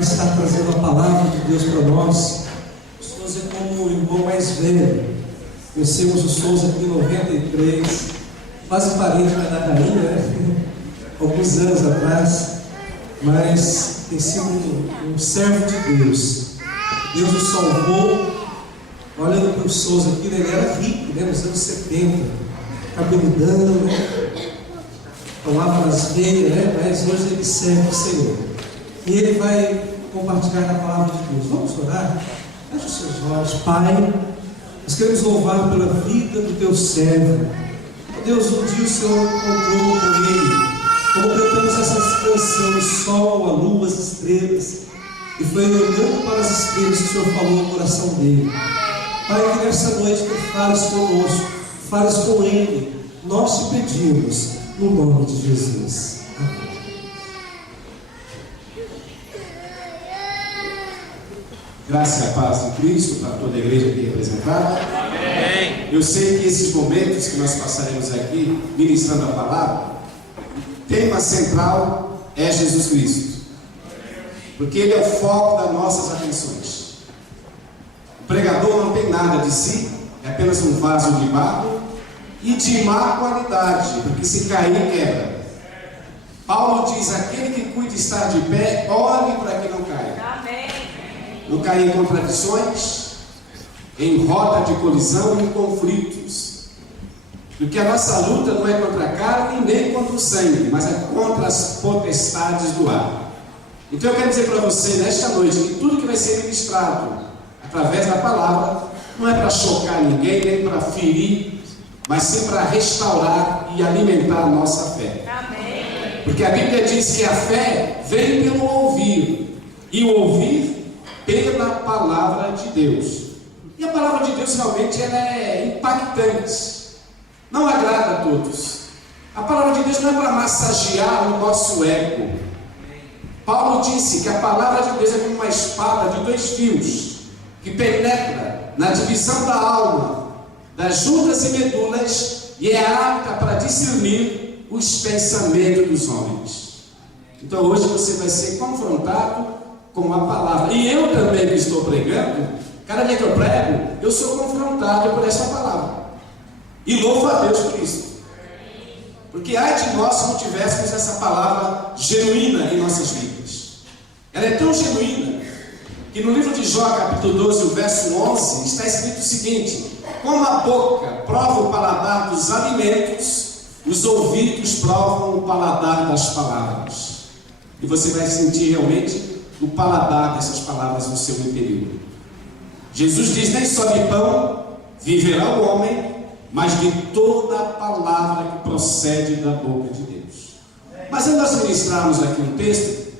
Está trazendo a palavra de Deus para nós. O Souza é como o irmão mais velho. Conhecemos o Souza aqui em 93, quase parente da Catarina, né? Alguns anos atrás, mas tem sido um servo de Deus. Deus o salvou. Olhando para o Souza aqui, ele era rico, né? Nos anos 70, cabeludão, né? Tomava nas veias, né? Mas hoje ele serve o Senhor. E ele vai compartilhar a palavra de Deus. Vamos orar? Feche os seus olhos. Pai, nós queremos louvar pela vida do teu servo. Deus, um dia o Senhor encontrou com ele, como cantamos essa canção, o sol, a lua, as estrelas, e foi olhando para as estrelas que o Senhor falou no coração dele. Pai, que nessa noite tu fales conosco, fales com ele. Nós te pedimos, no nome de Jesus. Amém. Graça e a paz de Cristo para toda a igreja aqui representada. Amém. Eu sei que esses momentos que nós passaremos aqui, ministrando a palavra, o tema central é Jesus Cristo, porque Ele é o foco das nossas atenções. O pregador não tem nada de si, é apenas um vaso de barro e de má qualidade, porque se cair, quebra. Paulo diz: aquele que cuida estar de pé, olhe para que não caia. Não cair em contradições, em rota de colisão e em conflitos. Porque a nossa luta não é contra a carne nem contra o sangue, mas é contra as potestades do ar. Então eu quero dizer para você nesta noite que tudo que vai ser ministrado através da palavra não é para chocar ninguém, nem para ferir, mas sim para restaurar e alimentar a nossa fé. Amém. Porque a Bíblia diz que a fé vem pelo ouvir, e o ouvir pela palavra de Deus. E a palavra de Deus realmente ela é impactante, não agrada a todos. A palavra de Deus não é para massagear o nosso ego. Paulo disse que a palavra de Deus é como uma espada de 2 fios, que penetra na divisão da alma, das juntas e medulas, e é apta para discernir os pensamentos dos homens. Então hoje você vai ser confrontado com a palavra. E eu também que estou pregando, cada dia que eu prego, eu sou confrontado por essa palavra. E louvo a Deus por isso. Porque ai de nós se não tivéssemos essa palavra genuína em nossas vidas. Ela é tão genuína que no livro de Jó, capítulo 12, o verso 11, está escrito o seguinte: como a boca prova o paladar dos alimentos, os ouvidos provam o paladar das palavras. E você vai sentir realmente o paladar dessas palavras no seu interior. Jesus diz: nem só de pão viverá o homem, mas de toda a palavra que procede da boca de Deus. Mas antes de nós ministrarmos aqui um texto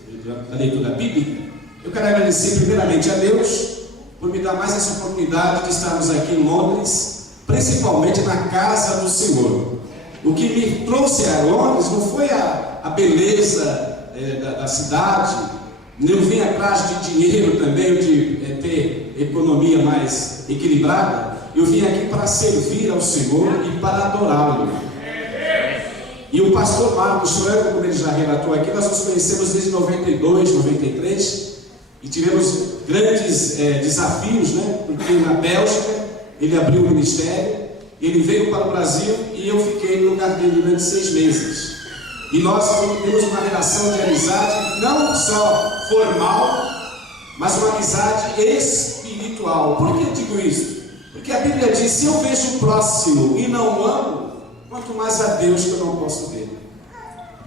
da leitura bíblica, eu quero agradecer primeiramente a Deus por me dar mais essa oportunidade de estarmos aqui em Londres, principalmente na casa do Senhor. O que me trouxe a Londres não foi a beleza da cidade. Eu vim atrás de dinheiro também, de ter economia mais equilibrada. Eu vim aqui para servir ao Senhor e para adorá-lo. E o pastor Marcos Franco, como ele já relatou aqui, nós nos conhecemos desde 92, 93, e tivemos grandes desafios, né? Porque na Bélgica ele abriu o ministério, ele veio para o Brasil e eu fiquei no lugar dele durante 6 meses. E nós temos uma relação de amizade não só formal, mas uma amizade espiritual. Por que eu digo isso? Porque a Bíblia diz: se eu vejo o próximo e não amo, quanto mais a Deus que eu não posso ver.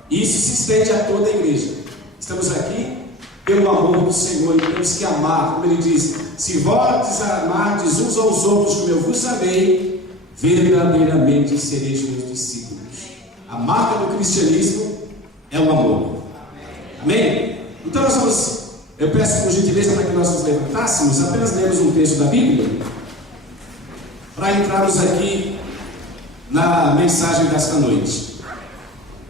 E isso se estende a toda a igreja. Estamos aqui pelo amor do Senhor e temos que amar, como ele diz: se vós amardes uns aos outros como eu vos amei, verdadeiramente sereis meus discípulos. A marca do cristianismo é o amor. Amém? Então nós vamos, eu peço por gentileza para que nós nos levantássemos, apenas lemos um texto da Bíblia, para entrarmos aqui na mensagem desta noite.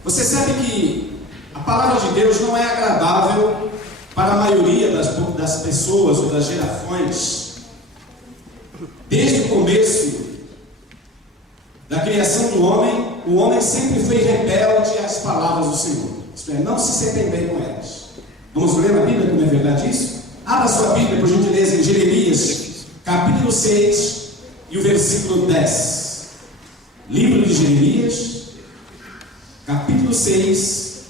Você sabe que a palavra de Deus não é agradável para a maioria das pessoas ou das gerações. Desde o começo da criação do homem, o homem sempre foi rebelde às palavras do Senhor. Isto é, não se sentem bem com elas. Vamos ler a Bíblia, como é verdade isso? Abra sua Bíblia, por gentileza, em Jeremias, capítulo 6 e o versículo 10. Livro de Jeremias, capítulo 6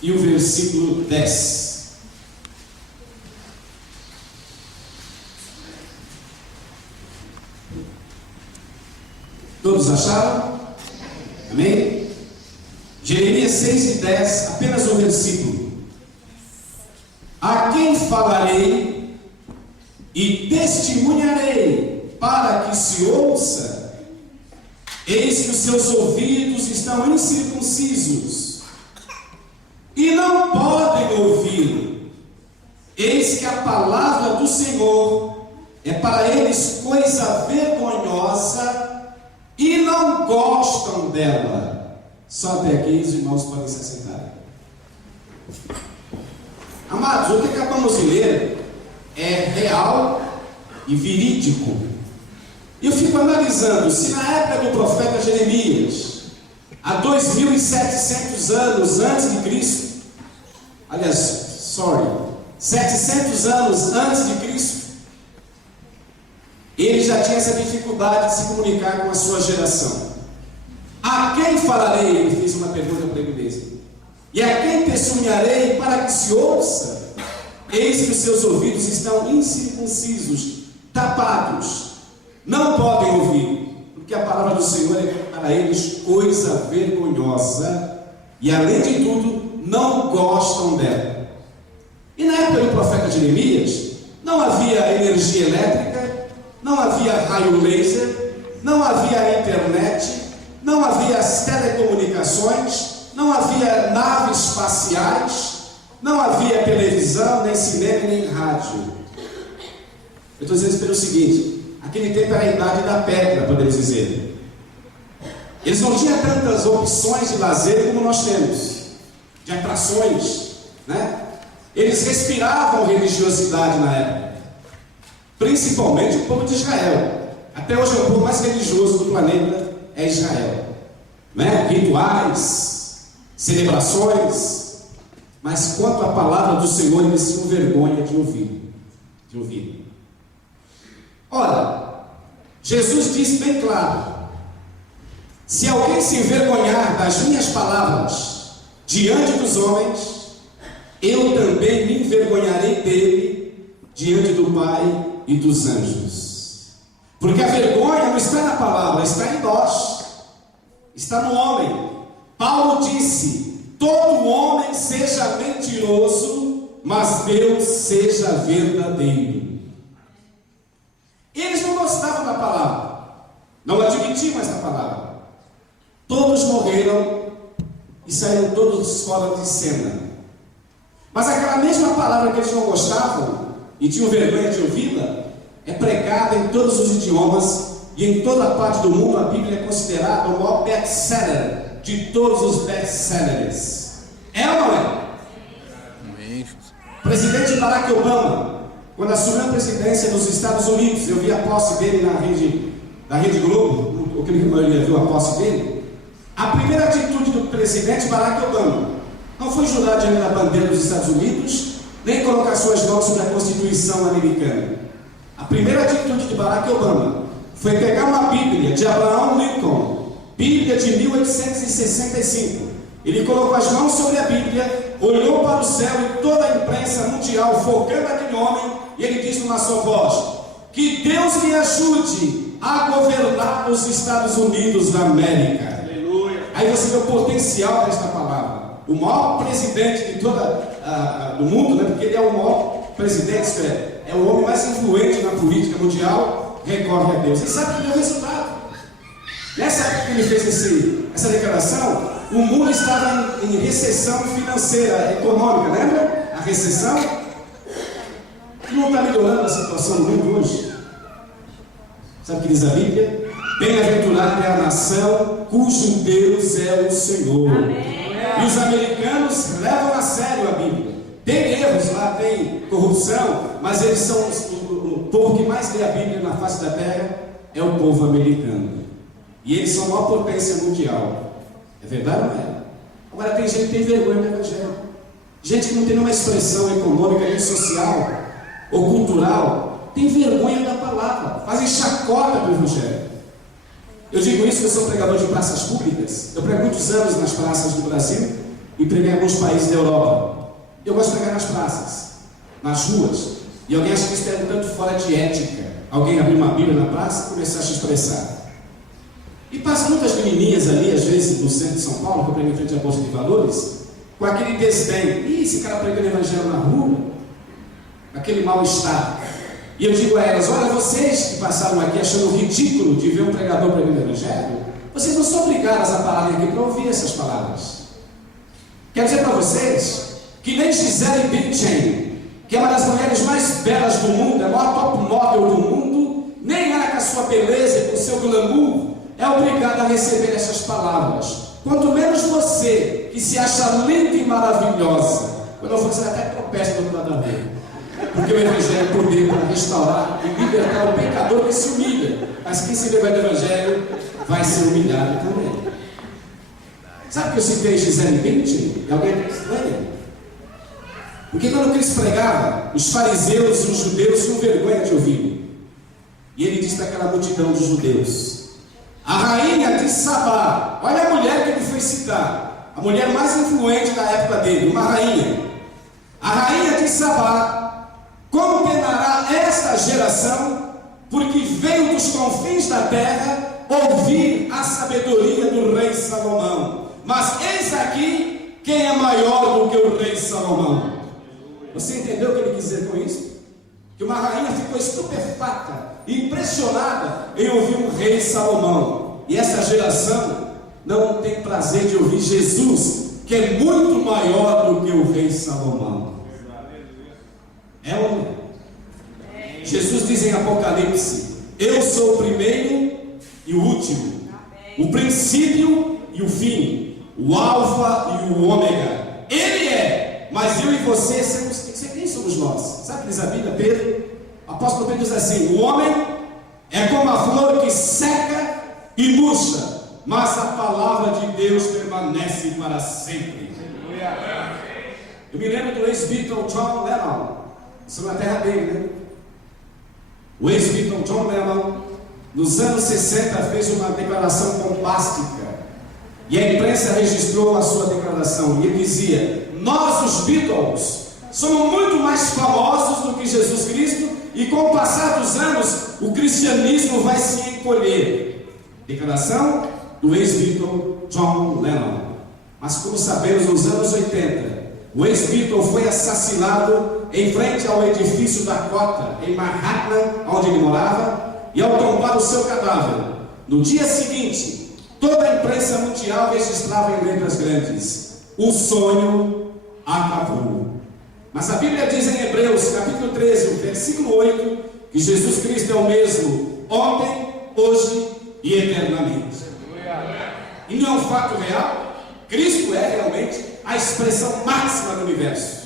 e o versículo 10. Todos acharam? Amém? Jeremias 6 e 10, apenas um versículo. A quem falarei e testemunharei para que se ouça? Eis que os seus ouvidos estão incircuncisos e não podem ouvir. Eis que a palavra do Senhor é para eles coisa vergonhosa e não gostam dela. Só até aqui os irmãos podem se assentar. Amados, o que acabamos de ler é real e verídico. Eu fico analisando se na época do profeta Jeremias, há 2.700 anos antes de Cristo, 700 anos antes de Cristo, ele já tinha essa dificuldade de se comunicar com a sua geração. A quem falarei? Ele fez uma pergunta para ele mesmo. E a quem testemunharei para que se ouça? Eis que os seus ouvidos estão incircuncisos, tapados, não podem ouvir, porque a palavra do Senhor é para eles coisa vergonhosa, e além de tudo, não gostam dela. E na época do profeta Jeremias, não havia energia elétrica, não havia raio laser, não havia internet, não havia as telecomunicações, não havia naves espaciais, não havia televisão, nem cinema, nem rádio. Eu estou dizendo isso pelo seguinte: aquele tempo era a idade da pedra, podemos dizer. Eles não tinham tantas opções de lazer como nós temos, de atrações, né? Eles respiravam religiosidade na época, principalmente o povo de Israel. Até hoje é o povo mais religioso do planeta, é Israel, né? Rituais, celebrações, mas quanto à palavra do Senhor, eles tinham vergonha de ouvir. Ora, Jesus disse bem claro: se alguém se envergonhar das minhas palavras diante dos homens, eu também me envergonharei dele diante do Pai e dos anjos. Porque a vergonha não está na palavra, está em nós, está no homem. Paulo disse: todo homem seja mentiroso, mas Deus seja verdadeiro. Eles não gostavam da palavra, não admitiam essa palavra. Todos morreram e saíram todos fora de cena. Mas aquela mesma palavra que eles não gostavam e tinham vergonha de ouvi-la, é pregada em todos os idiomas, e em toda parte do mundo a Bíblia é considerada o maior best-seller de todos os best-sellers. É ou não é? Presidente Barack Obama, quando assumiu a presidência dos Estados Unidos, eu vi a posse dele na Rede Globo, o que a maioria viu a posse dele. A primeira atitude do presidente Barack Obama não foi jurar diante da bandeira dos Estados Unidos, nem colocar suas mãos sobre a Constituição americana. A primeira atitude de Barack Obama foi pegar uma Bíblia de Abraham Lincoln, Bíblia de 1865. Ele colocou as mãos sobre a Bíblia, olhou para o céu e toda a imprensa mundial focando aquele homem, e ele disse numa só voz: que Deus me ajude a governar os Estados Unidos da América. Aleluia. Aí você vê o potencial desta palavra. O maior presidente de do mundo, né? Porque ele é o maior presidente, é o homem mais influente na política mundial, recorre a Deus. E sabe que deu resultado. Nessa época que ele fez essa declaração, o mundo estava em recessão financeira, econômica, lembra? A recessão. Não está melhorando a situação do mundo hoje. Sabe o que diz a Bíblia? Bem-aventurada é a nação cujo Deus é o Senhor. Amém. E os americanos levam a sério a Bíblia. Tem erros lá, tem corrupção, mas eles são o povo que mais lê a Bíblia na face da terra, é o povo americano. E eles são a maior potência mundial. É verdade ou não é? Agora tem gente que tem vergonha do Evangelho. gente que não tem nenhuma expressão econômica, nem social ou cultural, tem vergonha da palavra, fazem chacota do Evangelho. Eu digo isso porque eu sou pregador de praças públicas. Eu prego muitos anos nas praças do Brasil e preguei em alguns países da Europa. Eu gosto de pregar nas praças, nas ruas. E alguém acha que isso é um tanto fora de ética. Alguém abrir uma Bíblia na praça e começar a se expressar. E passam muitas menininhas ali, às vezes no centro de São Paulo, que eu prego em frente à Bolsa de Valores, com aquele desdém. Ih, esse cara pregando evangelho na rua, aquele mal-estar. E eu digo a elas: olha, vocês que passaram aqui achando ridículo de ver um pregador pregando evangelho, vocês não são obrigadas a pararem aqui para ouvir essas palavras. Quero dizer para vocês que nem Gisele Bündchen, que é uma das mulheres mais belas do mundo, a maior top model do mundo, nem ela com a sua beleza e com o seu glamour é obrigada a receber essas palavras. Quanto menos você, que se acha linda e maravilhosa. Quando eu for, você até tropeça do outro lado da rua. Porque o Evangelho é poder para restaurar e libertar o pecador que se humilha. Mas quem se lembra do Evangelho vai ser humilhado também. Sabe que eu citei Gisele Bündchen? É alguém que estranha? Porque quando Cristo pregava, os fariseus e os judeus tinham vergonha de ouvir. E ele disse para aquela multidão de judeus: a rainha de Sabá, olha a mulher que ele foi citar, a mulher mais influente da época dele, uma rainha. A rainha de Sabá condenará esta geração, porque veio dos confins da terra ouvir a sabedoria do rei Salomão. Mas eis aqui quem é maior do que o rei Salomão. Você entendeu o que ele quis dizer com isso? Que uma rainha ficou estupefata, impressionada em ouvir o rei Salomão. E essa geração não tem prazer de ouvir Jesus, que é muito maior do que o rei Salomão. É ou não? Jesus diz em Apocalipse: eu sou o primeiro e o último, o princípio e o fim, o alfa e o ômega. Ele é, mas eu e você somos. Quem somos nós? Sabe o que diz a Bíblia? Pedro, o apóstolo Pedro diz assim: o homem é como a flor que seca e murcha, mas a palavra de Deus permanece para sempre. Eu me lembro do ex-Beatle John Lennon. Isso é na terra dele, né? O ex-Beatle John Lennon, nos anos 60, fez uma declaração bombástica. E a imprensa registrou a sua declaração. E ele dizia: nós, os Beatles, somos muito mais famosos do que Jesus Cristo, e com o passar dos anos, o cristianismo vai se encolher. Declaração do ex-Beatle John Lennon. Mas como sabemos, nos anos 80, o ex-Beatle foi assassinado em frente ao edifício Dakota, em Manhattan, onde ele morava, e ao tombar o seu cadáver, no dia seguinte, toda a imprensa mundial registrava em letras grandes: o sonho acabou. Mas a Bíblia diz em Hebreus, capítulo 13, versículo 8, que Jesus Cristo é o mesmo ontem, hoje e eternamente. E não é um fato real? Cristo é realmente a expressão máxima do universo.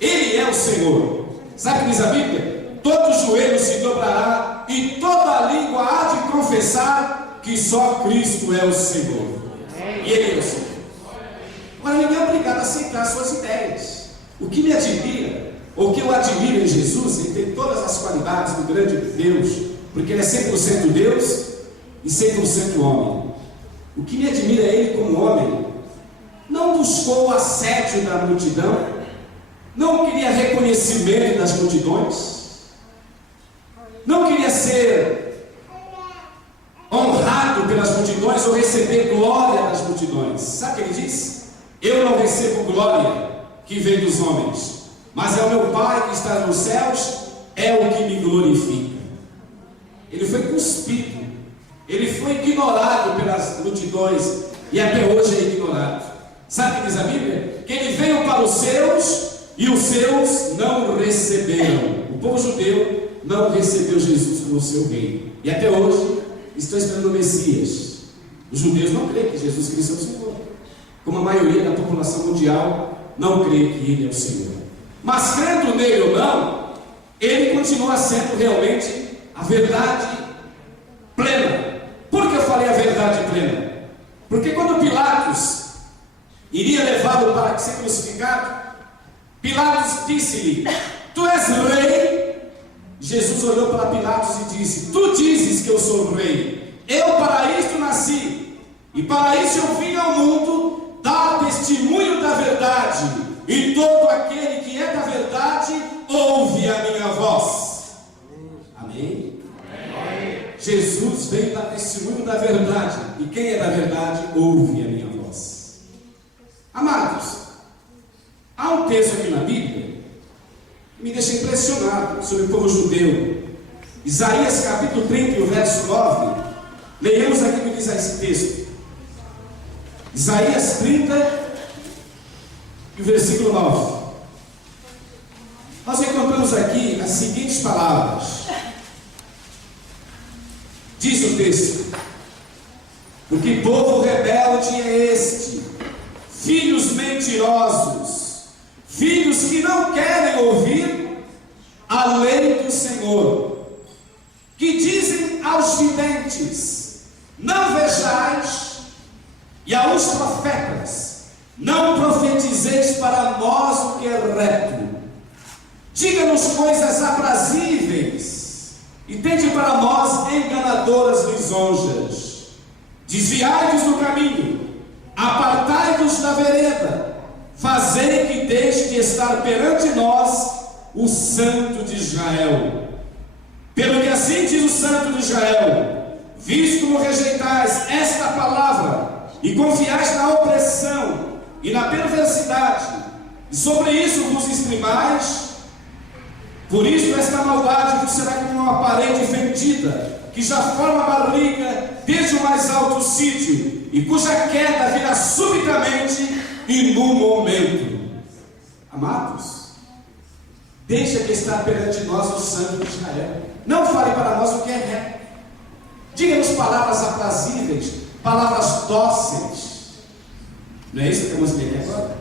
Ele é o Senhor. Sabe o que diz a Bíblia? Todo joelho se dobrará e toda língua há de confessar que só Cristo é o Senhor. E Ele é o Senhor. Agora, ninguém é obrigado a aceitar suas ideias. O que me admira, ou o que eu admiro em Jesus, ele tem todas as qualidades do grande Deus, porque ele é 100% Deus e 100% homem. O que me admira é ele como homem. Não buscou o assédio da multidão, não queria reconhecimento das multidões, não queria ser honrado pelas multidões ou receber glória das multidões. Sabe o que ele diz? Eu não recebo glória que vem dos homens, mas é o meu Pai que está nos céus, é o que me glorifica. Ele foi cuspido, ele foi ignorado pelas multidões e até hoje é ignorado. Sabe o que diz a Bíblia? Que ele veio para os seus e os seus não o receberam. O povo judeu não recebeu Jesus como seu rei, e até hoje estão esperando o Messias. Os judeus não creem que Jesus Cristo é o Senhor, como a maioria da população mundial não crê que Ele é o Senhor. Mas crendo nele ou não, Ele continua sendo realmente a verdade plena. Por que eu falei a verdade plena? Porque quando Pilatos iria levá-lo para ser crucificado, Pilatos disse-lhe: tu és rei? Jesus olhou para Pilatos e disse: tu dizes que eu sou rei. Eu para isto nasci, e para isso eu vim ao mundo dar testemunho da verdade. E todo aquele que é da verdade ouve a minha voz. Amém? Amém. Jesus veio dar testemunho da verdade, e quem é da verdade ouve a minha voz. Amados, há um texto aqui na Bíblia que me deixa impressionado sobre o povo judeu. Isaías capítulo 30, verso 9. Leiamos aqui o que diz esse texto. Isaías 30 e o versículo 9. Nós encontramos aqui as seguintes palavras. Diz o texto: porque povo rebelde é este, filhos mentirosos, filhos que não querem ouvir a lei do Senhor, que dizem aos videntes: não vejais, e aos profetas: não profetizeis para nós o que é reto. Diga-nos coisas aprazíveis, e tende para nós enganadoras lisonjas. Desviai-vos do caminho, apartai-vos da vereda, fazei que deixe de estar perante nós o Santo de Israel. Pelo que assim diz o Santo de Israel: visto como rejeitais esta palavra, e confiais na opressão e na perversidade, e sobre isso vos estribais, por isso esta maldade vos será como uma parede fendida, que já forma barriga desde o mais alto sítio, e cuja queda virá subitamente e no momento. Amados, deixa que está perante nós o Santo de Israel. Não fale para nós o que é reto. Diga-nos palavras aprazíveis, palavras dóceis. Não é isso que temos que ler agora?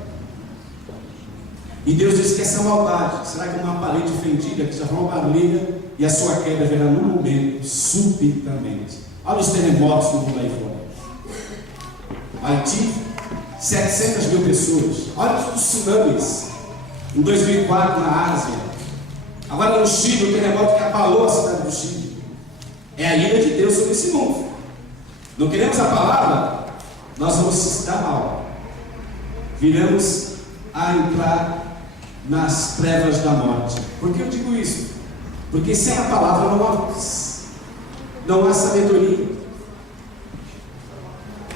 E Deus diz que essa maldade será como uma parede fendida, que já forma barriga, e a sua queda virá no momento, subitamente. Olha os terremotos do mundo aí fora. Haiti, 700 mil pessoas. Olha os tsunamis em 2004 na Ásia. Agora no Chile, o terremoto que abalou a cidade do Chile. É a ira de Deus sobre esse mundo. Não queremos a palavra, nós vamos se dar mal. Viramos a entrar nas trevas da morte. Por que eu digo isso? Porque sem a palavra não há luz, não há sabedoria.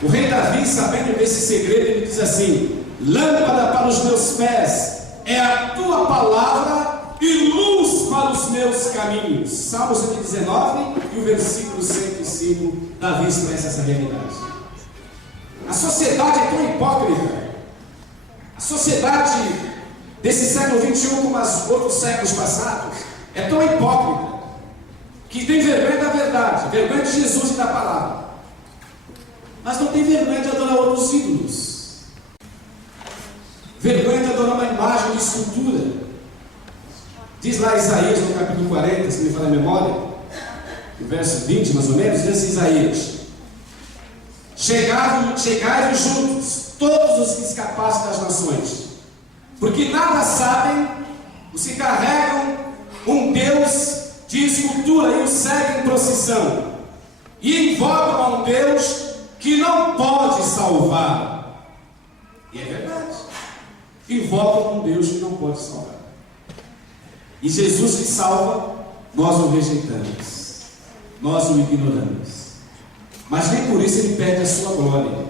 O rei Davi, sabendo desse segredo, ele diz assim: lâmpada para os meus pés é a tua palavra e luz para os meus caminhos. Salmo 119 e o versículo 105, Davi expressa essa realidade. A sociedade é tão hipócrita. A sociedade desse século 21, como os outros séculos passados, é tão hipócrita, que tem vergonha da verdade, vergonha de Jesus e da palavra, mas não tem vergonha de adorar outros ídolos, vergonha de adorar uma imagem de escultura. Diz lá Isaías no capítulo 40, se me falar a memória, no verso 20 mais ou menos, diz assim Isaías: chegai-vos juntos, todos os que escapassem das nações, porque nada sabem os que carregam um Deus de escultura e o seguem em procissão, e invocam a um Deus que não pode salvar. E é verdade, invocam um Deus que não pode salvar. E Jesus que salva, nós o rejeitamos, nós o ignoramos, mas nem por isso ele perde a sua glória.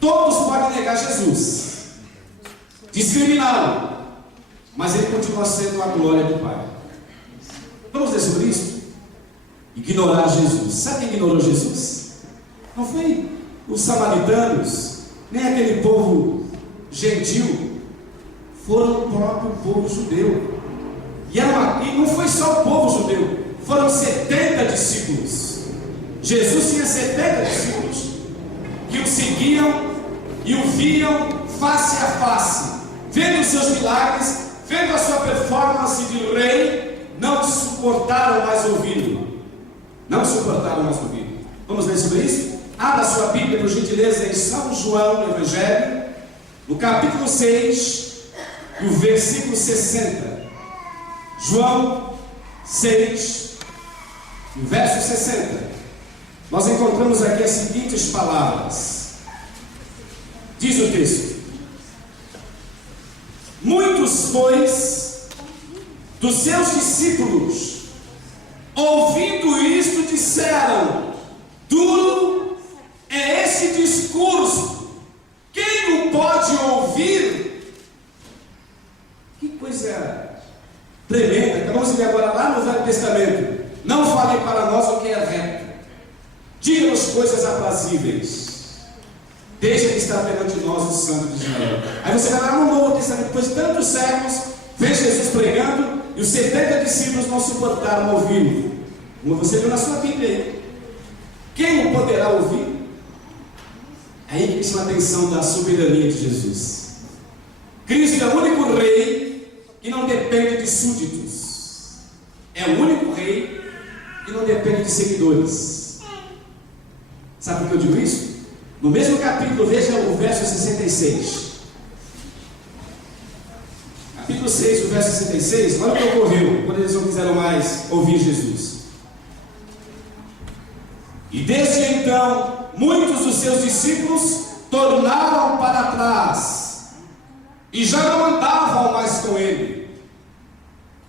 Todos podem negar Jesus, discriminá-lo, mas ele continua sendo a glória do Pai. Vamos ler sobre isso? Ignorar Jesus. Sabe quem ignorou Jesus? Não foi os samaritanos, nem aquele povo gentil, foram o próprio povo judeu. E não foi só o povo judeu, foram 70 discípulos. Jesus tinha 70 discípulos que o seguiam e o viam face a face, vendo os seus milagres, vendo a sua performance de rei, não suportaram mais ouvi-lo. Não suportaram mais ouvi-lo. Vamos ler sobre isso? Abra sua Bíblia, por gentileza, em São João, no Evangelho, no capítulo 6, do versículo 60. João 6, no verso 60. Nós encontramos aqui as seguintes palavras. Diz o texto: muitos, pois, dos seus discípulos, ouvindo isto, disseram: duro é esse discurso, quem o pode ouvir? Que coisa tremenda. Acabamos de ver agora lá no Velho Testamento: não fale para nós o que é reto, diga-nos coisas aprazíveis, deixa de estar perante nós o Santo de Israel. Aí você vai lá no Novo Testamento, depois de tantos séculos, vê Jesus pregando, e os 70 discípulos não suportaram ouvi-lo, como você viu na sua Bíblia aí. Quem o poderá ouvir? Aí que chama a atenção da soberania de Jesus. Cristo é o único rei que não depende de súditos. É o único rei que não depende de seguidores. Sabe por que eu digo isso? No mesmo capítulo, veja o verso 66. Capítulo 6, o verso 66. Olha o que ocorreu quando eles não quiseram mais ouvir Jesus. E desde então, muitos dos seus discípulos tornaram para trás e já não andavam mais com ele.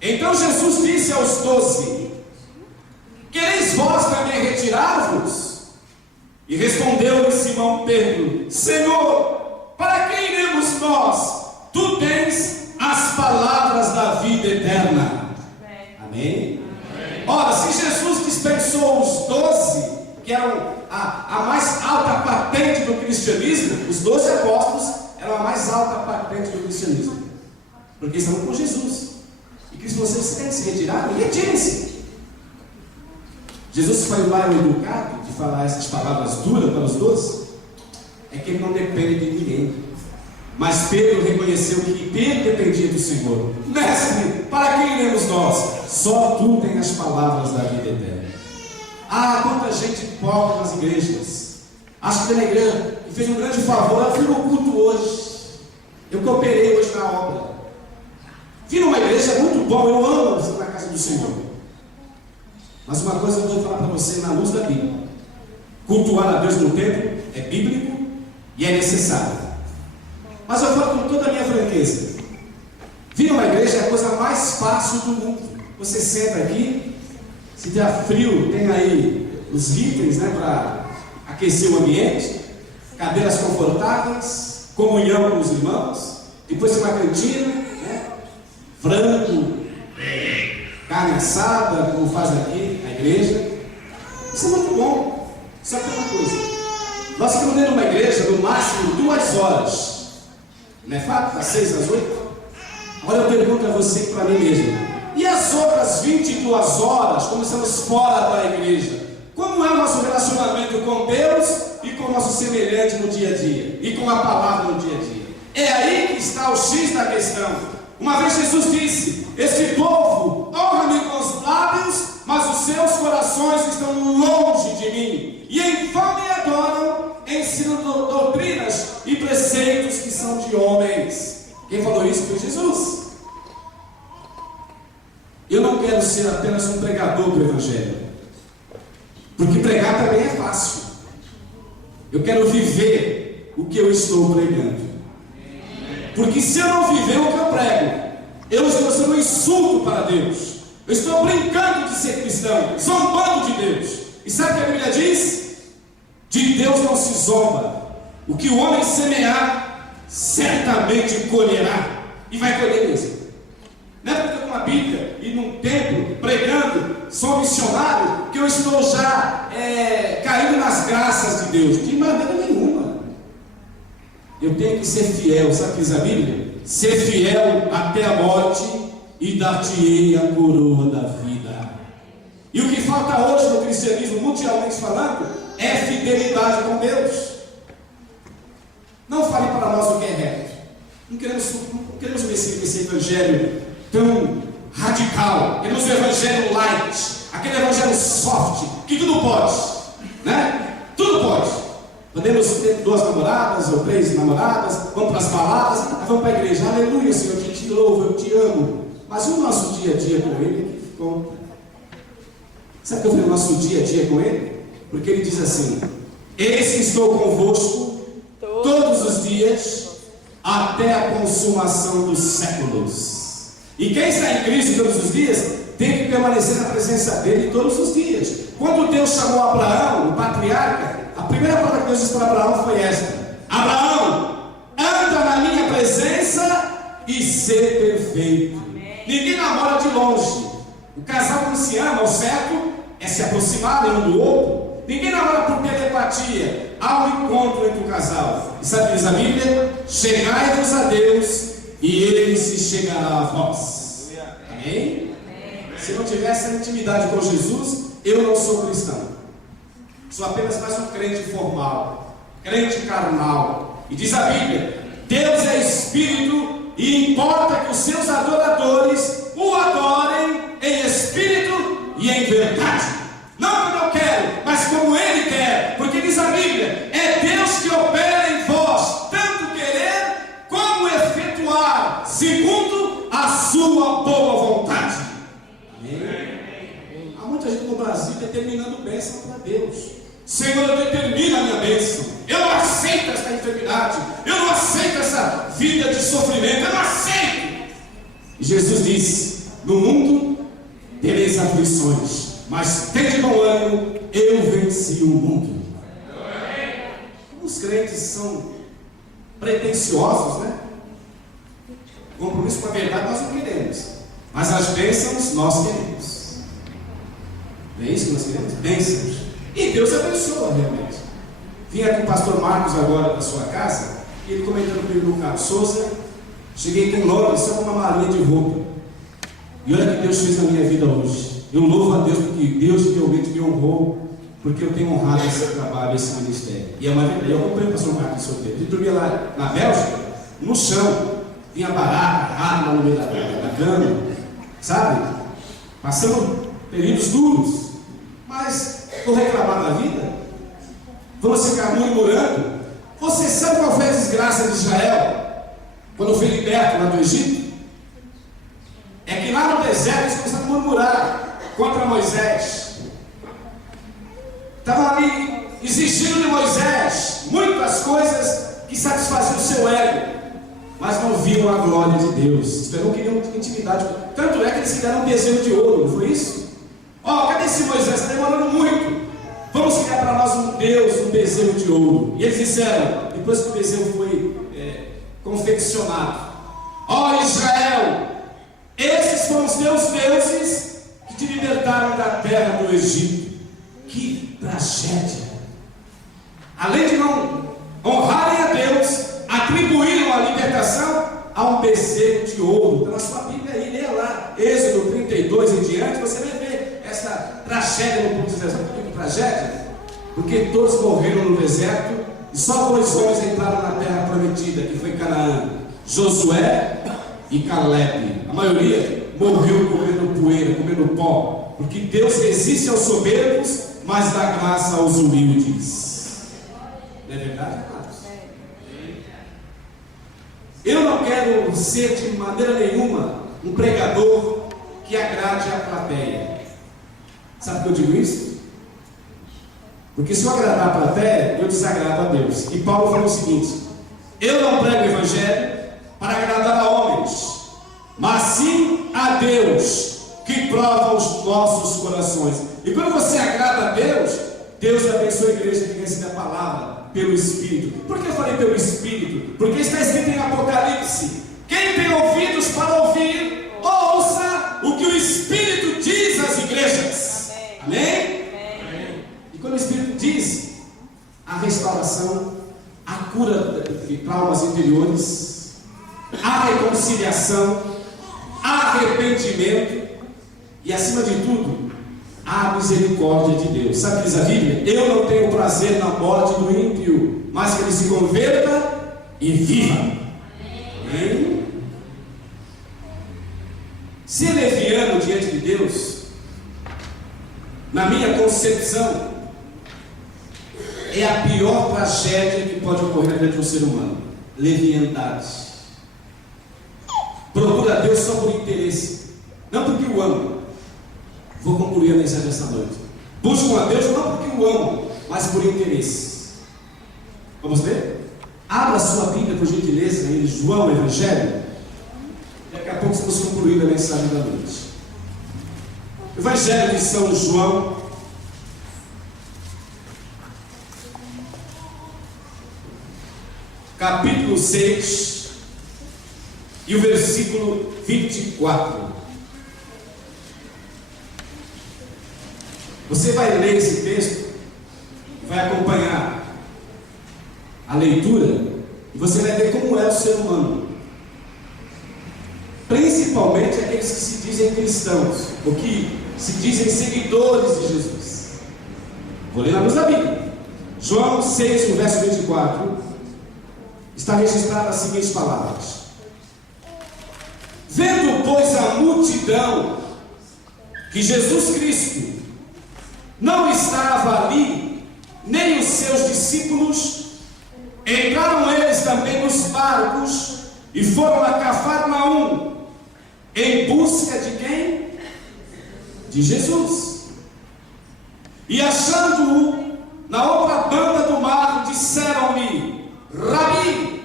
Então Jesus disse aos 12: quereis vós também retirar-vos? E respondeu-lhe Simão Pedro: Senhor, para quem iremos nós? Tu tens as palavras da vida eterna. Amém? Ora, se Jesus dispensou os 12, que eram a mais alta patente do cristianismo, os 12 apóstolos eram a mais alta patente do cristianismo, porque estavam com Jesus. E Cristo falou: vocês querem se retirar? Retirem-se. Jesus foi lá educado de falar essas palavras duras para os 12, é que ele não depende de ninguém. Mas Pedro reconheceu que Pedro dependia do Senhor. Mestre, para quem iremos nós? Só tu tens as palavras da vida eterna. Ah, quanta gente pobre nas igrejas. Acho que tem na igreja que fez um grande favor. Eu fui no culto hoje, eu cooperei hoje na obra. Vim numa igreja, é muito bom, eu amo estar na casa do Senhor. Mas uma coisa eu vou falar para você na luz da Bíblia: cultuar a Deus no templo é bíblico e é necessário. Mas eu falo com toda a minha franqueza: vir numa igreja é a coisa mais fácil do mundo. Você senta aqui, se der frio, tem aí os itens, né, para aquecer o ambiente, cadeiras confortáveis, comunhão com os irmãos, depois tem uma cantina, né, frango, carne assada, como faz aqui a igreja. Isso é muito bom. Só que uma coisa: nós ficamos dentro de uma igreja no máximo 2 horas. Não é fato? Das 6 às 8. Agora eu pergunto a você e para mim mesmo: e as outras 22 horas, quando estamos fora da igreja? Como é o nosso relacionamento com Deus e com o nosso semelhante no dia a dia? E com a palavra no dia a dia? É aí que está o X da questão. Uma vez Jesus disse: este povo honra-me com os lábios, mas os seus corações estão longe de mim, e em vão me adoram, ensinando doutrinas e preceitos que são de homens. Quem falou isso foi Jesus. Eu não quero ser apenas um pregador do Evangelho, porque pregar também é fácil. Eu quero viver o que eu estou pregando. Porque se eu não viver o que eu prego, eu estou sendo um insulto para Deus. Eu estou brincando de ser cristão, zombando de Deus. E sabe o que a Bíblia diz? De Deus não se zomba. O que o homem semear, certamente colherá. E vai colher mesmo. Não é porque eu estou com uma Bíblia e num templo pregando, sou missionário, que eu estou já caindo nas graças de Deus. De maneira nenhuma. Eu tenho que ser fiel. Sabe o que diz a Bíblia? Ser fiel até a morte, e dar-te-ei a coroa da vida. E o que falta hoje no cristianismo, mundialmente falando, é fidelidade com Deus. Não fale para nós o que é reto. Não queremos ver esse evangelho tão radical. Queremos o evangelho light, aquele evangelho soft, que tudo pode, né? Tudo pode. Podemos ter 2 namoradas ou 3 namoradas, vamos para as baladas, vamos para a igreja, aleluia, Senhor, eu te louvo, eu te amo. Mas o nosso dia a dia com Ele, que conta? Sabe o que eu falei, o nosso dia a dia com Ele? Porque Ele diz assim: eis que estou convosco todos os dias, até a consumação dos séculos. E quem está em Cristo todos os dias, tem que permanecer na presença dEle todos os dias. Quando Deus chamou Abraão, o patriarca, a primeira palavra que Deus disse para Abraão foi esta: Abraão, anda na minha presença e ser perfeito. Amém. Ninguém namora de longe. O casal que se ama, o certo é se aproximar um do outro. Ninguém namora por telepatia. Há um encontro entre o casal. E sabe o que diz a Bíblia? Chegai-vos a Deus e Ele se chegará a vós. Amém? Se não tivesse intimidade com Jesus, eu não sou cristão. Sou apenas mais um crente formal, crente carnal. E diz a Bíblia: Deus é Espírito e importa que os seus adoradores o adorem em Espírito e em verdade. Não como eu quero, mas como Ele quer. Porque diz a Bíblia: é Deus que opera em vós, tanto querer como efetuar, segundo a sua boa vontade. Amém? Há muita gente no Brasil determinando bênção para Deus. Senhor, determina a minha bênção. Eu não aceito essa enfermidade. Eu não aceito essa vida de sofrimento. Eu não aceito. E Jesus disse: no mundo tereis aflições, mas tende bom ânimo, eu venci o mundo. Os crentes são pretensiosos, né? Compromisso com a verdade nós não queremos, mas as bênçãos nós queremos. Não é isso que nós queremos? Bênçãos. E Deus abençoa realmente. Vim aqui com o pastor Marcos agora da sua casa, e ele comentando comigo no carro: Souza, cheguei com Londres, só com uma malinha de roupa. E olha o que Deus fez na minha vida hoje. Eu louvo a Deus porque Deus realmente me honrou, porque eu tenho honrado esse trabalho, esse ministério. E é uma verdade. Eu acompanhei o pastor Marcos solteiro. Ele dormia lá na Bélgica, no chão. Vinha barata, raro no meio da cama, sabe? Passando períodos duros. Mas vou reclamar da vida? Vamos ficar murmurando? Você sabe qual foi a desgraça de Israel quando foi liberto lá do Egito? É que lá no deserto eles começaram a murmurar contra Moisés. Estavam ali exigindo de Moisés muitas coisas que satisfaziam o seu ego, mas não viam a glória de Deus. Não queriam intimidade. Tanto é que eles fizeram um bezerro de ouro, não foi isso? Cadê esse Moisés? Está demorando muito. Vamos criar para nós um Deus, um bezerro de ouro. E eles disseram, depois que o bezerro foi confeccionado: Israel, esses foram os teus deuses que te libertaram da terra do Egito. Que tragédia! Além de não honrarem a Deus, atribuíram a libertação a um bezerro de ouro. Então, na sua Bíblia aí, lê lá, Êxodo 32 em diante, você vai ver essa tragédia no ponto de deserto. Por que tragédia? Porque todos morreram no deserto e só 2 homens entraram na terra prometida, que foi Canaã: Josué e Caleb. A maioria morreu comendo poeira, comendo pó, porque Deus resiste aos soberbos, mas dá graça aos humildes. Não é verdade, amados? Eu não quero ser de maneira nenhuma um pregador que agrade a plateia. Sabe por que eu digo isso? Porque se eu agradar a plateia, eu desagrado a Deus. E Paulo falou o seguinte: eu não prego o evangelho para agradar a homens, mas sim a Deus, que prova os nossos corações. E quando você agrada a Deus, Deus abençoa a igreja que recebe a palavra pelo Espírito. Por que eu falei pelo Espírito? Porque está escrito em Apocalipse: quem tem ouvidos para ouvir, ouça o que o Espírito diz às igrejas. Amém? Amém? E quando o Espírito diz, a restauração, a cura de traumas interiores, a reconciliação, arrependimento e, acima de tudo, a misericórdia de Deus. Sabe o que diz a Bíblia? Eu não tenho prazer na morte do ímpio, mas que ele se converta e viva. Amém? Ser leviano diante de Deus, na minha concepção, é a pior tragédia que pode ocorrer na vida de um ser humano: leviandade. Procura Deus só por interesse, não porque o amo. Vou concluir a mensagem esta noite. Buscam a Deus não porque o amo, mas por interesse. Vamos ler? Abra sua Bíblia, por gentileza, em João, Evangelho. Daqui a pouco vamos concluir a mensagem da noite. Evangelho de São João, capítulo 6, e o versículo 24. Você vai ler esse texto, vai acompanhar a leitura, e você vai ver como é o ser humano, principalmente aqueles que se dizem cristãos, ou que se dizem seguidores de Jesus. Vou ler na luz da Bíblia. João 6, no verso 24, está registrada as seguintes palavras: vendo, pois, a multidão, que Jesus Cristo não estava ali, nem os seus discípulos, entraram eles também nos barcos e foram a Cafarnaum, em busca de quem? De Jesus. E achando-o na outra banda do mar, disseram-lhe: Rabi,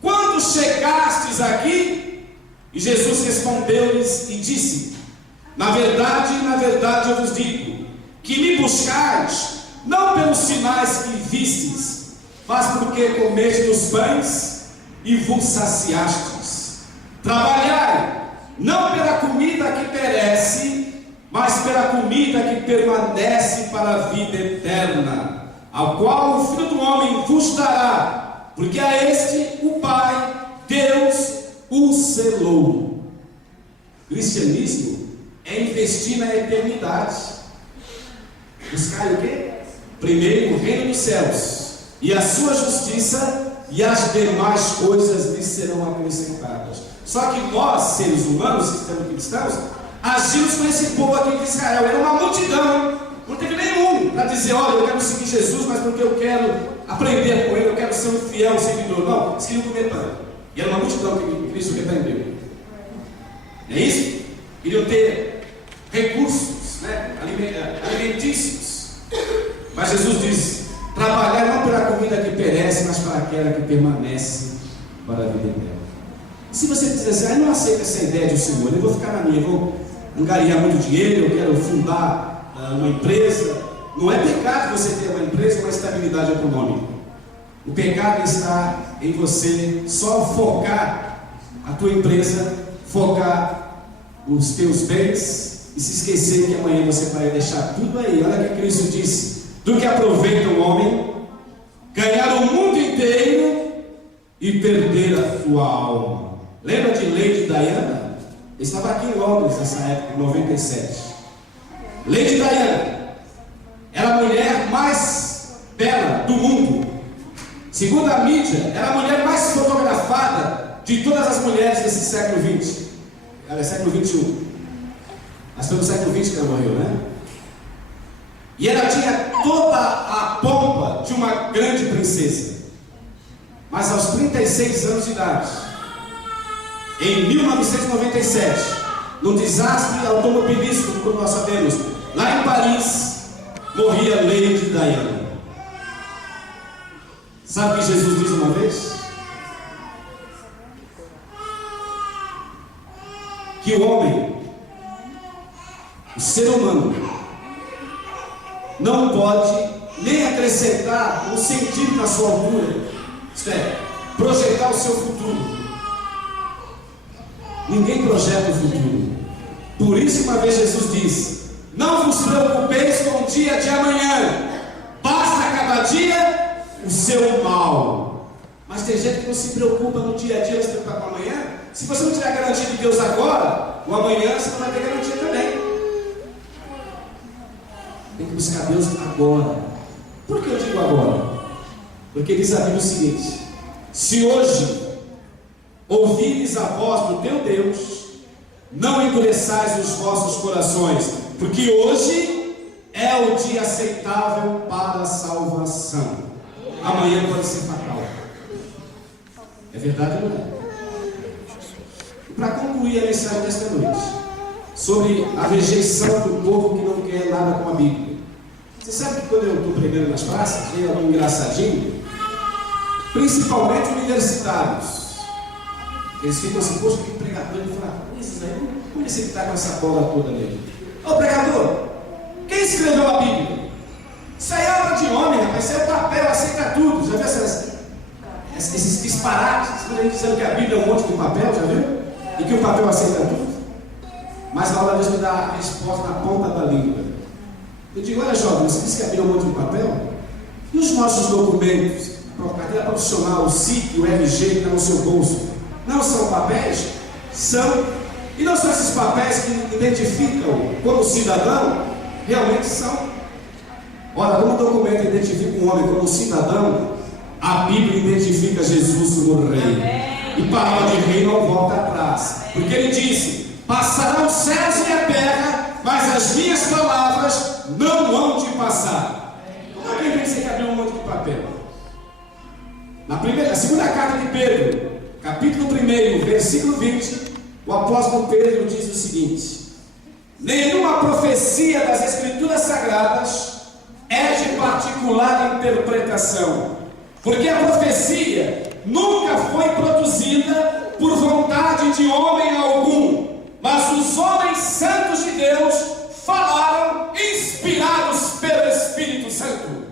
quando chegastes aqui? E Jesus respondeu-lhes e disse: na verdade eu vos digo, que me buscais, não pelos sinais que vistes, mas porque comestes dos pães e vos saciastes. Trabalhai, não pela comida que perece, mas pela comida que permanece para a vida eterna, ao qual o Filho do Homem vos dará, porque a este o Pai, Deus, o selou. Cristianismo é investir na eternidade. Buscar o quê? Primeiro o reino dos céus e a sua justiça, e as demais coisas lhe serão acrescentadas. Só que nós, seres humanos, sistemas cristãos, agimos com esse povo aqui de Israel. Era uma multidão, não teve nenhum para dizer: olha, eu quero seguir Jesus, mas porque eu quero aprender com ele, eu quero ser um fiel seguidor. Não, eles queriam comer pão. E era uma multidão que Cristo repreendeu. É isso? Queriam ter recursos, né, alimentícios. Mas Jesus diz: trabalhar não pela comida que perece, mas para aquela que permanece para a vida eterna. Se você dizer assim: eu não aceito essa ideia de Senhor, eu vou ficar na minha, eu vou angariar muito dinheiro, eu quero fundar uma empresa. Não é pecado você ter uma empresa com estabilidade econômica. O pecado está em você só focar a tua empresa, focar os teus bens e se esquecer que amanhã você vai deixar tudo aí. Olha o que Cristo disse: do que aproveita o homem ganhar o mundo inteiro e perder a sua alma. Lembra de Lady Diana? Eu estava aqui em Londres nessa época, em 97. Lady Diana era a mulher mais bela do mundo. Segundo a mídia, era a mulher mais fotografada de todas as mulheres desse século XX. Ela é século XXI. Mas foi no século XX que ela morreu, né? E ela tinha toda a pompa de uma grande princesa. Mas aos 36 anos de idade, em 1997, num desastre automobilístico, como nós sabemos, lá em Paris, morria Lady Diana. Sabe o que Jesus diz uma vez? Que o homem, o ser humano, não pode nem acrescentar um centímetro na sua altura, isto é, projetar o seu futuro. Ninguém projeta o futuro. Por isso, uma vez Jesus disse: não vos preocupeis com o dia de amanhã, basta cada dia o seu mal. Mas tem gente que não se preocupa no dia a dia, se preocupa com amanhã. Se você não tiver garantia de Deus agora, o amanhã você não vai ter garantia também. Tem que buscar Deus agora. Por que eu digo agora? Porque diz a Bíblia o seguinte: se hoje ouvires a voz do teu Deus, não endureçais os vossos corações, porque hoje é o dia aceitável para a salvação. Amanhã pode ser fatal. É verdade ou não é? Para concluir a mensagem desta noite, sobre a rejeição do povo que não quer nada com a Bíblia. Você sabe que quando eu estou pregando nas praças, vem algum engraçadinho, principalmente universitários, eles ficam assim, poxa, que pregador, ele fala, esses aí, como esse que está com essa bola toda nele? Ô pregador, quem escreveu a Bíblia? Isso aí é obra de homem, rapaz, isso é papel, aceita tudo. Já viu esses disparates, dizendo que a Bíblia é um monte de papel, já viu? E que o papel aceita tudo? Mas a hora de Deus me dá a resposta na ponta da língua. Eu digo, olha jovem, você disse que a Bíblia é um monte de papel? E os nossos documentos, a carteira profissional, o SIC, o RG que está no seu bolso, não são papéis? São. E não são esses papéis que identificam como cidadão? Realmente são. Ora, como o documento identifica um homem como cidadão, a Bíblia identifica Jesus como rei. E palavra de rei não volta atrás. Porque ele disse, passarão os céus e a terra, mas as minhas palavras não vão te passar. Como é que ele disse que abriu um monte de papel? Na segunda carta de Pedro, capítulo 1, versículo 20, o apóstolo Pedro diz o seguinte: nenhuma profecia das Escrituras Sagradas é de particular interpretação, porque a profecia nunca foi produzida por vontade de homem algum, mas os homens santos de Deus falaram inspirados pelo Espírito Santo.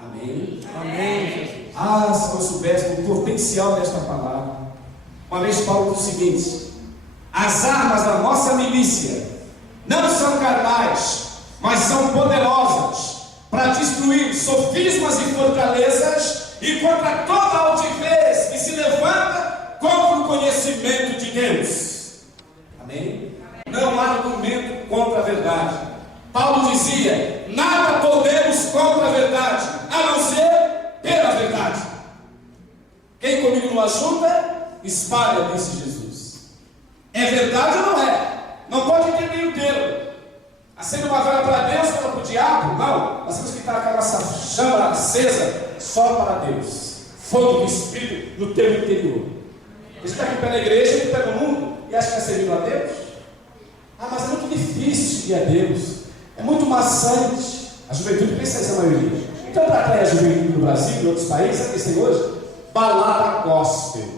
Amém? Amém. Ah, se nós soubéssemos o potencial desta palavra. Uma vez Paulo diz o seguinte: as armas da nossa milícia não são carnais, mas são poderosas para destruir sofismas e fortalezas e contra toda altivez que se levanta contra o conhecimento de Deus. Amém? Não há argumento contra a verdade. Paulo dizia, nada podemos contra a verdade, a não ser pela verdade. Quem comigo não ajuda, espalha, disse Jesus. É verdade ou não é? Não pode ter meio termo. Acende uma vela para Deus, vela para o diabo? Não. Nós temos que estar com a nossa chama acesa só para Deus. Fogo do Espírito no teu interior. Você está aqui pela igreja, aqui pelo mundo, e acha que vai servir a Deus? Ah, mas é muito difícil seguir a Deus. É muito maçante. A juventude pensa isso, a maioria. Então, para atrair a juventude no Brasil e em outros países, sabe o que tem hoje? Balada gospel.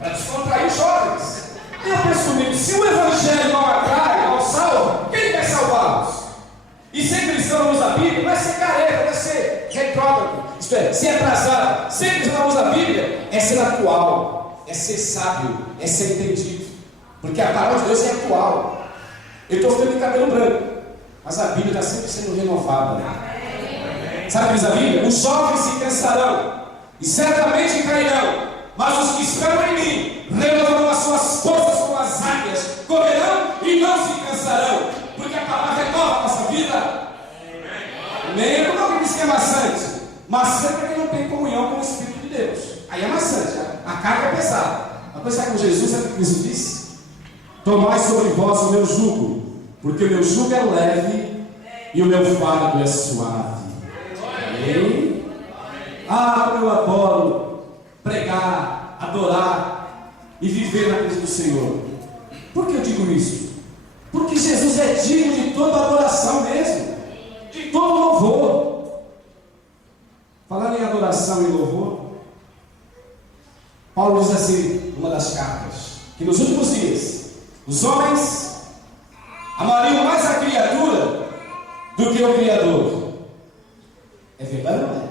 Para descontrair os jovens. E eu penso comigo, se o Evangelho não atrai, não salva, quem vai salvá-los? E ser cristão não usa a Bíblia, não é ser careca, não é ser retrógrado, isto é, ser atrasado. Ser cristão não usa a Bíblia é ser atual, é ser sábio, é ser entendido. Porque a palavra de Deus é atual. Eu estou ficando de cabelo branco, mas a Bíblia está sempre sendo renovada. Sabe o que diz a Bíblia? Os jovens se cansarão e certamente cairão, mas os que esperam em mim renovarão as suas forças como as águias, correrão e não se cansarão, porque a palavra renova a nossa vida. Amém? Não é que diz que é maçante. Maçante é quem não tem comunhão com o Espírito de Deus. Aí é maçante, a carga é pesada. A coisa é com Jesus, sabe o que Cristo disse? Tomai sobre vós o meu jugo, porque o meu jugo é leve e o meu fardo é suave. Amém? Ah, como eu adoro pregar, adorar e viver na presença do Senhor. Por que eu digo isso? Porque Jesus é digno de toda adoração mesmo, de todo louvor. Falando em adoração e louvor, Paulo diz assim, numa das cartas, que nos últimos dias os homens amariam mais a criatura do que o Criador. É verdade ou não é?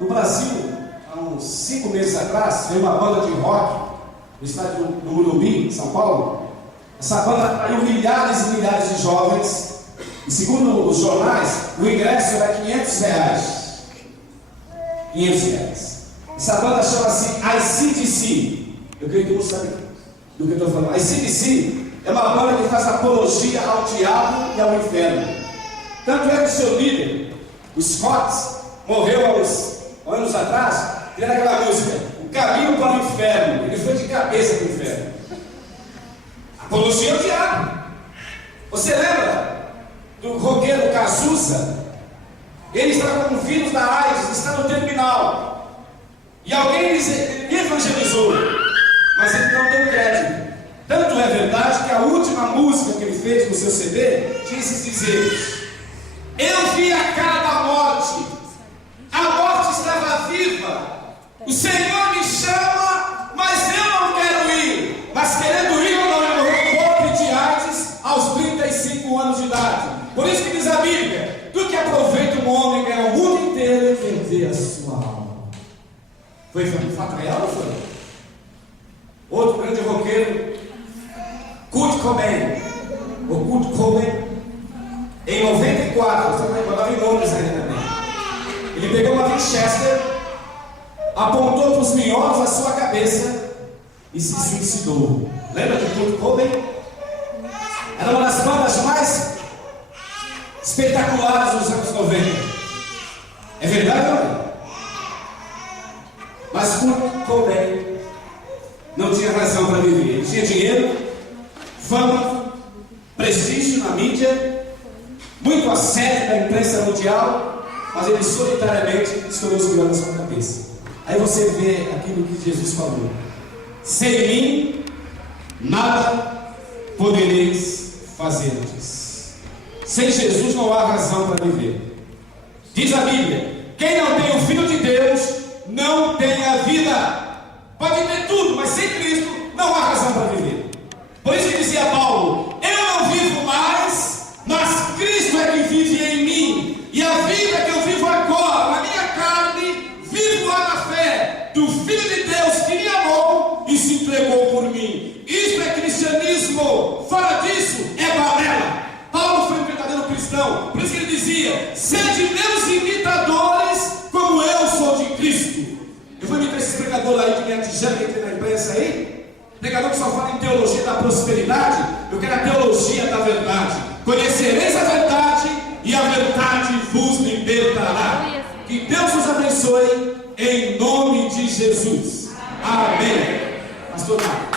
No Brasil, há uns 5 meses atrás, veio uma banda de rock no estádio do Morumbi, em São Paulo. Essa banda atraiu milhares e milhares de jovens. E segundo os jornais, o ingresso era R$500. R$500. Essa banda chama-se AC/DC. Eu creio que não sabe do que eu estou falando. AC/DC é uma banda que faz apologia ao diabo e ao inferno. Tanto é que o seu líder, o Scott, morreu há uns anos atrás, tendo aquela música, O Caminho para o Inferno. Ele foi de cabeça para o inferno. Apologia ao diabo. Você lembra do roqueiro Cazuza, ele está com o vírus da AIDS, está no terminal. E alguém ele evangelizou, mas ele não deu crédito. Tanto é verdade que a última música que ele fez no seu CD tinha esses dizeres: eu vi a cara da morte, a morte estava viva, o Senhor me chama, mas eu não quero ir. Mas querendo ir, eu não morro pobre de AIDS aos 35 anos de idade. Por isso que diz a Bíblia: do que aproveita um homem ganhar o mundo inteiro e perder a sua alma. Foi fato real ou foi? Outro grande roqueiro, Kurt Cobain, em 94, você vai mandar em Londres ainda também. Ele pegou uma Winchester, apontou para os minhocos a sua cabeça e se suicidou. Lembra de Kurt Cobain? Era uma das bandas mais espetaculares dos anos 90. É verdade ou não? Mas Kurt Cobain não tinha razão para viver. Ele tinha dinheiro, fama, prestígio na mídia, muito assédio da imprensa mundial, mas ele solitariamente estourou os piolhos na sua cabeça. Aí você vê aquilo que Jesus falou: sem mim nada podereis fazer. Sem Jesus não há razão para viver. Diz a Bíblia: quem não tem o Filho de Deus não tem a vida. Pode ter tudo, mas sem Cristo não há razão para viver. Por isso que dizia Paulo: eu não vivo mais, mas Cristo é que vive em mim. E a vida que eu vivo agora, na minha carne, vivo lá na fé do Filho de Deus que me amou e se entregou por mim. Isso é cristianismo. Fora disso, é balela. Paulo foi um verdadeiro cristão. Por isso que ele dizia: sede meus imitadores, como eu sou de Cristo. Eu vou imitar esse pregador aí que me atijaram, que tem na imprensa aí. Pregador que só fala em teologia da prosperidade. Eu quero a teologia da verdade. Conhecereis a verdade e a verdade vos libertará. Que Deus os abençoe em nome de Jesus. Amém. Pastor Marcos.